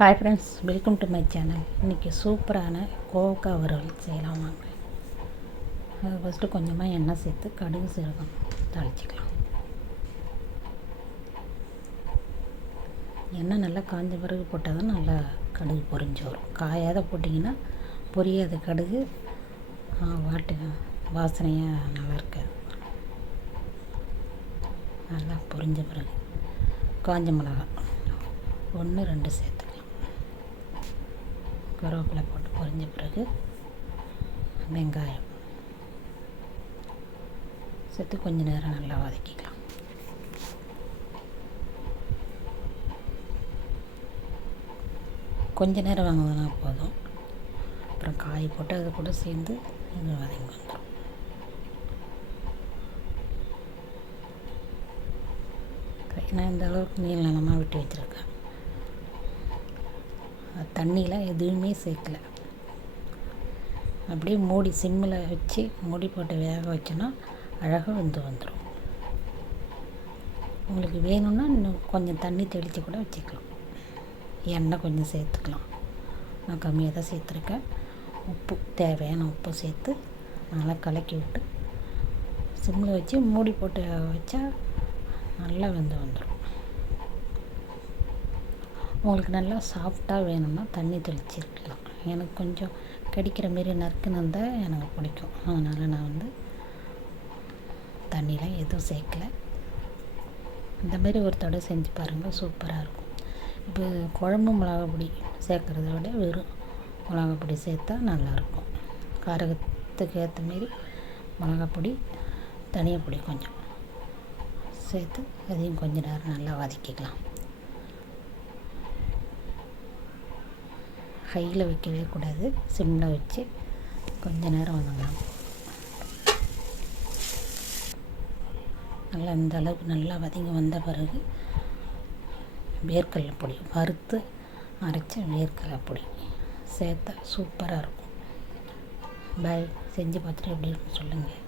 Hi friends, welcome to my channel. இன்றைக்கி சூப்பரான கோவக்காய் வறுவல் செய்யலாம் வாங்க. அது ஃபஸ்ட்டு கொஞ்சமாக எண்ணெய் சேர்த்து கடுகு சீரகம் தாளிச்சிக்கலாம். எண்ணெய் நல்லா காஞ்ச பிறகு போட்டால் தான் நல்லா கடுகு பொரிஞ்சு வரும். காயாத போட்டிங்கன்னா பொரியாத கடுகு வாசனையாக நல்லா இருக்காது. நல்லா பொரிஞ்ச பிறகு காஞ்ச மிளகாய் 1-2 சேர்த்துக்கலாம். கருவேப்பிலை போட்டு பொரிஞ்ச பிறகு வெங்காயம் சேர்த்து கொஞ்ச நேரம் நல்லா வதக்கிக்கலாம். கொஞ்ச நேரம் வாங்கினா போதும். அப்புறம் காய் போட்டு அது கூட சேர்ந்து வதங்கி வந்துடும். நான் இந்த அளவுக்கு நீளமாக வெட்டி வச்சுருக்கேன். தண்ணியில் எதுவுமே சேர்க்கல. அப்படியே மூடி சிம்மில் வச்சு மூடி போட்டு வேக வச்சோன்னா அழகாக வந்துடும். உங்களுக்கு வேணும்னா இன்னும் கொஞ்சம் தண்ணி தெளித்து கூட வச்சுக்கலாம். எண்ணெய் கொஞ்சம் சேர்த்துக்கலாம். நான் கம்மியாக தான் சேர்த்துருக்கேன். உப்பு தேவையான உப்பு சேர்த்து நல்லா கலக்கி விட்டு சிம்மில் வச்சு மூடி போட்டு வச்சா நல்லா வந்துடும். உங்களுக்கு நல்லா சாஃப்டாக வேணும்னா தண்ணி தெளிச்சிருக்கலாம். எனக்கு கொஞ்சம் கடிக்கிற மாரி நறுக்குன்னு இருந்தால் எனக்கு பிடிக்கும். அதனால் நான் தண்ணிலாம் எதுவும் சேர்க்கலை. இந்த மாதிரி ஒரு தடவை செஞ்சு பாருங்கள், சூப்பராக இருக்கும். இப்போ குழம்பு மிளகாப்பொடி சேர்க்குறத விட வெறும் மிளகாப்பொடி சேர்த்தா நல்லாயிருக்கும். காரத்துக்கு ஏற்ற மாரி மிளகாப்பொடி, தனியாப்பொடி கொஞ்சம் சேர்த்து அதையும் கொஞ்சம் நேரம் நல்லா வதக்கிக்கலாம். ஹையில் வைக்கவே கூடாது, சிம்மில் வச்சு கொஞ்ச நேரம் வதங்கலாம். நல்லா இந்த அளவுக்கு நல்லா வதங்கி வந்த பிறகு வேர்க்கடலை பொடி, வறுத்து அரைச்ச வேர்க்கடலை பொடி சேர்த்தா சூப்பராக இருக்கும். பாய், செஞ்சு பார்த்துட்டு எப்படி இருக்குன்னு சொல்லுங்கள்.